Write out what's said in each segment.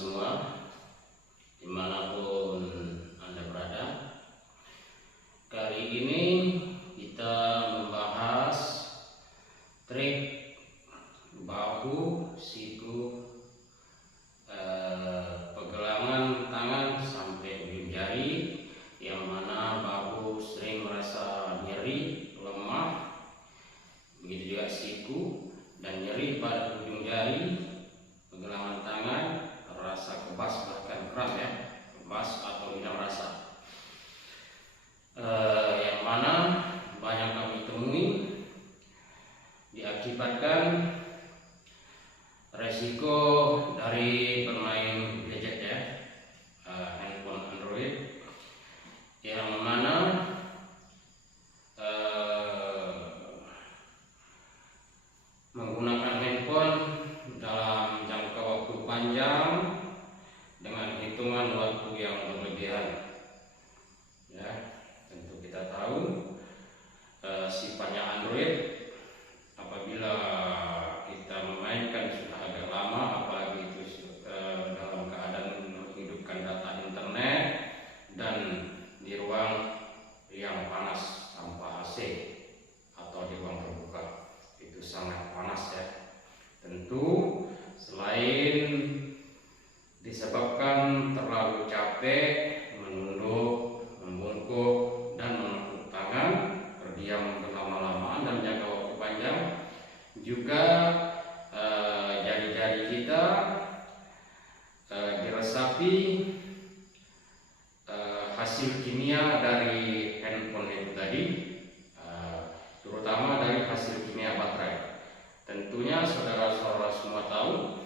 semua, dimanapun Anda berada. Kali ini kita membahas trik bahu, siku, pergelangan tangan sampai ujung jari, yang mana bahu sering merasa nyeri, lemah, begitu juga siku, dan nyeri pada ujung jari, pergelangan tangan terasa kebas, bahkan kram ya, kebas atau hilang rasa. Yang mana banyak kami temui diakibatkan resiko dari bermain gadget ya, handphone Android, yang mana menggunakan handphone dalam jangka waktu panjang dengan hitungan waktu yang berlebihan. Ya, tentu kita tahu sifatnya Android, apabila kita memainkan sudah agak lama, apalagi itu dalam keadaan menghidupkan data internet dan di ruang yang panas tanpa AC atau di ruang terbuka, itu sangat panas ya. Tentu selain disebabkan terlalu capek, menunduk, membungkuk, dan menekuk tangan, berdiam berlama-lama dan jangka waktu panjang, juga jari-jari kita diresapi hasil kimia dari handphone itu tadi, terutama dari hasil kimia baterai. Tentunya saudara-saudara semua tahu,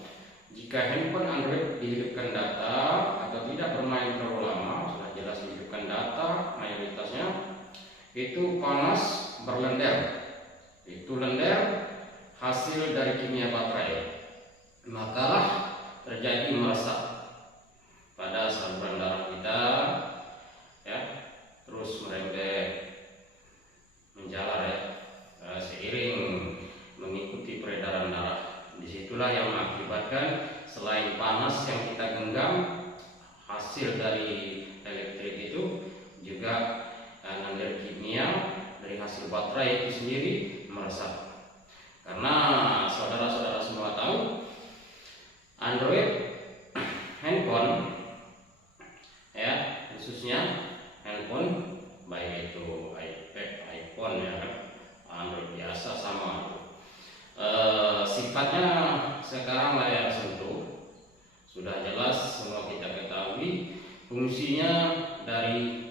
jika handphone Android dihidupkan data atau tidak bermain terlalu lama, sudah jelas dihidupkan data mayoritasnya, itu panas, berlendir. Itu lendir hasil dari kimia baterai, maka terjadi meresap pada saluran darah kita ya, terus merembet, menjalar ya, seiring mengikuti peredaran darah. Disitulah yang mengakibatkan selain panas yang kita genggam hasil dari elektrik itu, juga lendir kimia dari hasil baterai itu sendiri meresap. Karena saudara-saudara semua tahu, Android handphone ya, khususnya handphone, baik itu iPad, iPhone ya kan, Android biasa sama, sifatnya sekarang layar sentuh. Sudah jelas semua kita ketahui fungsinya dari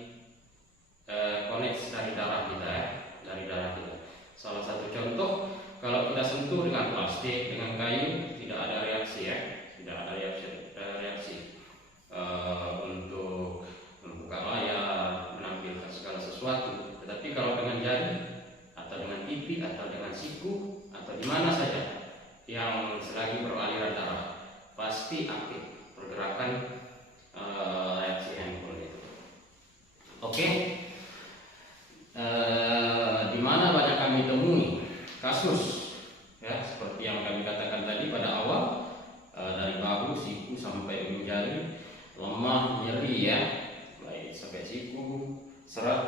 koneksi dari darah kita ya, dari darah kita. Salah satu contoh, kalau kita sentuh dengan plastik, dengan kayu, tidak ada reaksi ya, tidak ada reaksi untuk membuka layar, menampilkan segala sesuatu. Tetapi kalau dengan jari atau dengan pipi atau dengan siku atau di mana saja yang selagi beraliran darah, pasti aktif pergerakan reaksi handphone itu. Oke. Di mana banyak kami temui kasus ya, seperti yang kami katakan tadi pada awal, dari bahu, siku sampai ujung jari, lemah, nyeri ya, baik sampai siku, serat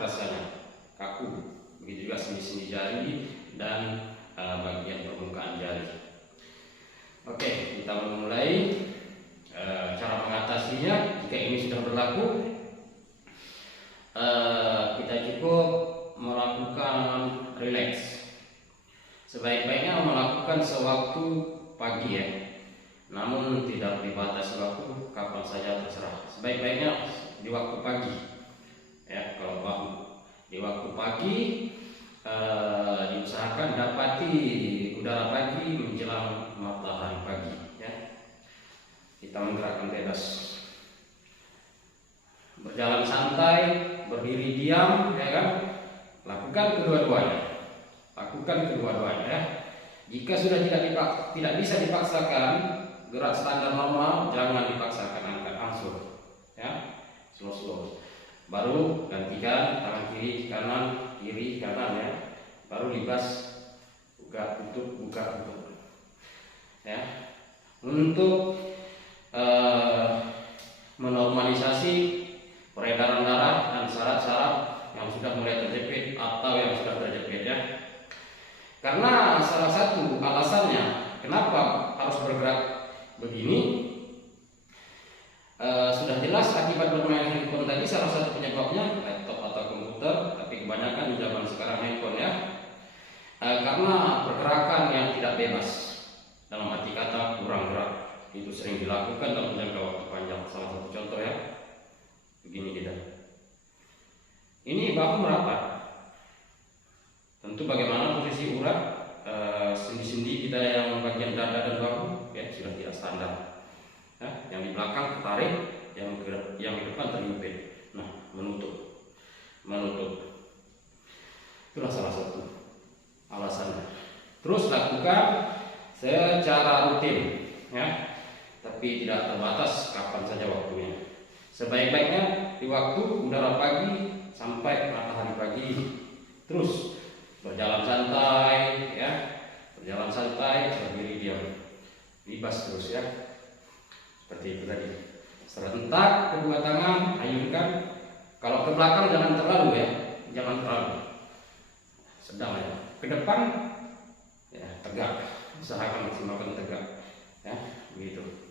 rasanya, kaku. Begitu juga sendi-sendi jari dan bagian permukaan jari. Oke, kita mulai cara mengatasinya. Jika ini sudah berlaku, kita cukup melakukan relax. Sebaik-baiknya melakukan sewaktu pagi ya, namun tidak dibatasi waktu, kapan saja terserah. Sebaik-baiknya di waktu pagi ya, kalau bahu di waktu pagi, diusahakan dapati udara pagi menjelang matahari pagi ya. Kita menggerakkan bebas, berjalan santai, berdiri diam ya kan, lakukan kedua-duanya, ya. Jika sudah tidak bisa dipaksakan gerak standar normal, jangan dipaksakan, angkat langsung ya, slow, baru gantikan tangan kiri kanan ya, baru libas, buka tutup ya. Untuk harus bergerak begini. Sudah jelas akibat bermain handphone tadi salah satu penyebabnya laptop atau komputer, tapi kebanyakan di zaman sekarang handphone ya. Karena pergerakan yang tidak bebas, dalam arti kata kurang gerak, itu sering dilakukan dalam jangka waktu panjang. Salah satu contoh ya, begini kita. Ini bahu merapat. Tentu bagaimana posisi urat sendi-sendi kita yang bagian dada dan bahu ya sudah tidak standar. Ya, yang di belakang ketarik, yang di depan terimpit. Nah, menutup. Itulah salah satu alasannya. Terus lakukan secara rutin, ya, tapi tidak terbatas kapan saja waktunya. Sebaik-baiknya di waktu udara pagi sampai matahari pagi. Terus berjalan santai, ya, berdiri diam, libas terus ya. Seperti itu tadi. Serentak kedua tangan, ayunkan. Kalau ke belakang jangan terlalu ya, sedang ya. Ke depan ya tegak, usahakan maksimalkan tegak, ya, begitu.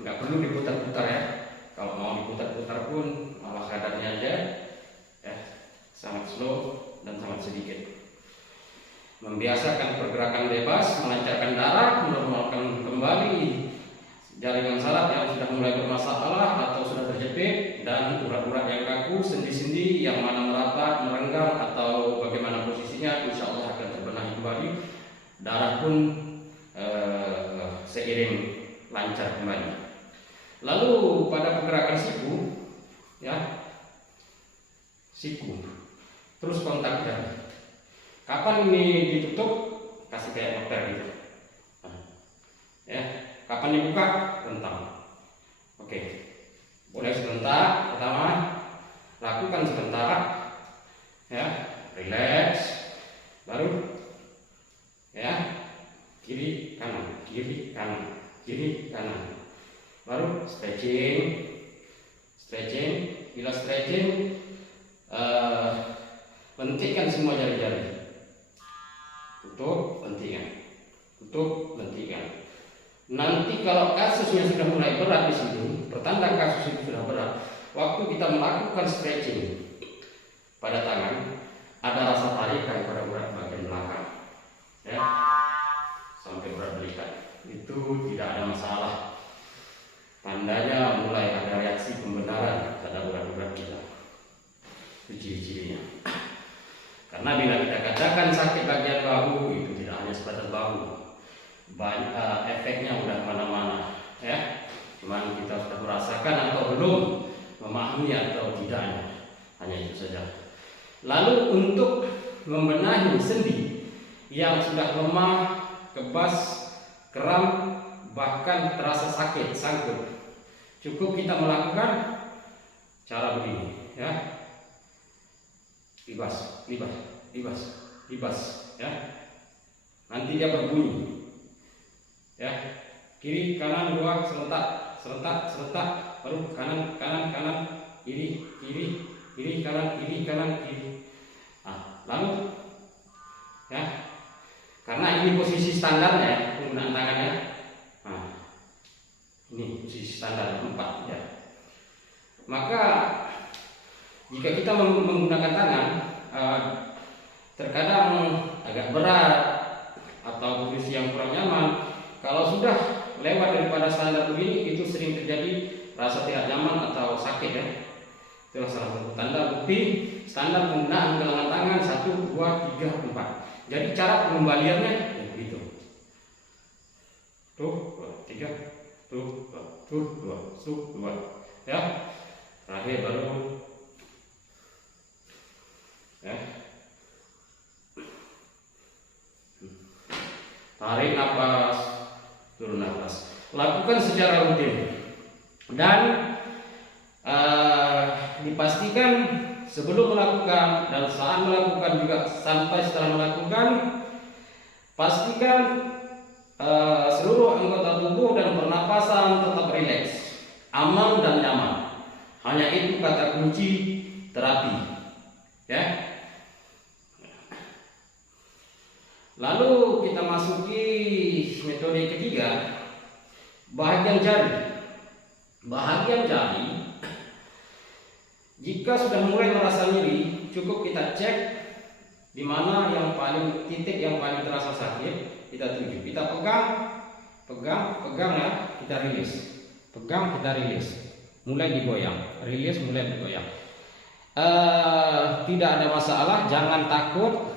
Nggak perlu diputar-putar ya. Kalau mau diputar-putar pun malah kadarnya aja, ya, sangat slow dan sangat sedikit. Membiasakan pergerakan bebas, melancarkan darah, menormalkan kembali jaringan saraf yang sudah mulai bermasalah atau sudah terjepit, dan urat-urat yang kaku, sendi-sendi yang mana merapat, merenggang atau bagaimana posisinya, insya Allah akan terbenahi kembali. Darah pun seiring lancar kembali. Lalu pada pergerakan siku, ya, terus kontak jari. Kapan ini ditutup? Kasih kayak noter gitu. Ya. Kapan dibuka? Rentang. Oke. Boleh sebentar. Pertama, lakukan sebentar. Ya, relax. Baru, ya, kiri kanan, kiri kanan, kiri kanan. Baru stretching. Bila stretching, hentikan semua jari-jari. Tutup, hentikan. Nanti kalau kasusnya sudah mulai berat di situ, pertanda kasus itu sudah berat. Waktu kita melakukan stretching pada tangan, ada rasa tarikan pada urat bagian belakang, ya, sampai berat belikat. Itu tidak ada masalah. Tandanya mulai ada reaksi pembenaran pada urat-urat kita. Itu ciri-cirinya. Karena bila kita katakan sakit bagian bahu, itu tidak hanya sebatas bahu. Efeknya udah mana-mana, ya. Cuman kita sudah merasakan atau belum, memahami atau tidaknya, hanya itu saja. Lalu untuk membenahi sendi yang sudah lemah, kebas, kram, bahkan terasa sakit, sangkut, cukup kita melakukan cara begini, ya. Libas, ya. Nanti dia berbunyi. Ya, kiri kanan dua, serentak, baru kanan, kiri, kanan, kiri. Nah, lalu, ya, karena ini posisi standarnya ya, penggunaan tangannya. Nah, ini posisi standar 4 ya. Maka jika kita menggunakan tangan, terkadang agak berat atau posisi yang kurang nyaman. Kalau sudah lewat daripada standar begini, itu sering terjadi rasa tidak nyaman atau sakit ya. Itulah salah satu tanda bukti standar penggunaan gelangan tangan 1, 2, 3, 4. Jadi cara pengembaliannya ya begitu. Tuh, 3, tuh, 2, ya. Terakhir baru, ya. Tarik nafas, turun nafas. Lakukan secara rutin dan dipastikan sebelum melakukan dan saat melakukan juga sampai setelah melakukan, pastikan seluruh anggota tubuh dan pernapasan tetap rileks, aman dan nyaman. Hanya itu kata kunci terapi, ya. Lalu kita masuki metode ketiga, bahagian jari. Bahagian jari, jika sudah mulai merasa nyeri, cukup kita cek di mana yang paling titik yang paling terasa sakit, kita tuju. Kita pegang ya, kita rilis. Pegang, kita rilis. Mulai digoyang, rilis, mulai bergoyang. Tidak ada masalah, jangan takut,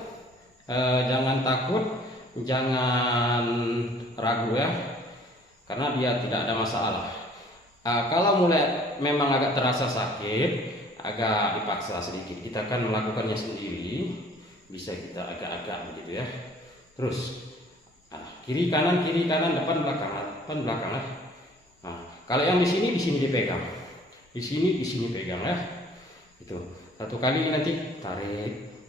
jangan ragu ya, karena dia tidak ada masalah. Kalau mulai memang agak terasa sakit, agak dipaksa sedikit, kita akan melakukannya sendiri. Bisa kita agak-agak begitu ya. Terus kiri kanan, depan belakang. Kalau yang di sini dipegang, di sini pegang ya. Itu satu kali, nanti tarik,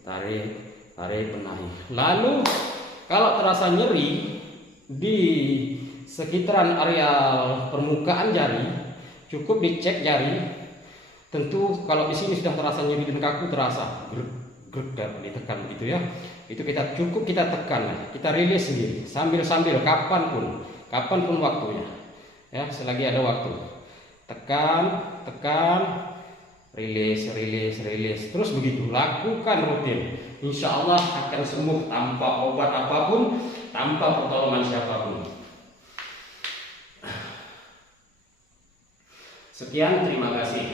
benahi. Lalu kalau terasa nyeri di sekitaran areal permukaan jari, cukup dicek jari. Tentu kalau di sini sudah terasa nyeri dan kaku, terasa dapat ditekan begitu ya. Itu cukup kita tekan, kita rilis sendiri sambil kapanpun waktunya ya, selagi ada waktu. Tekan, rilis, terus begitu, lakukan rutin. Insya Allah akan sembuh tanpa obat apapun, tanpa pertolongan siapapun. Sekian, terima kasih.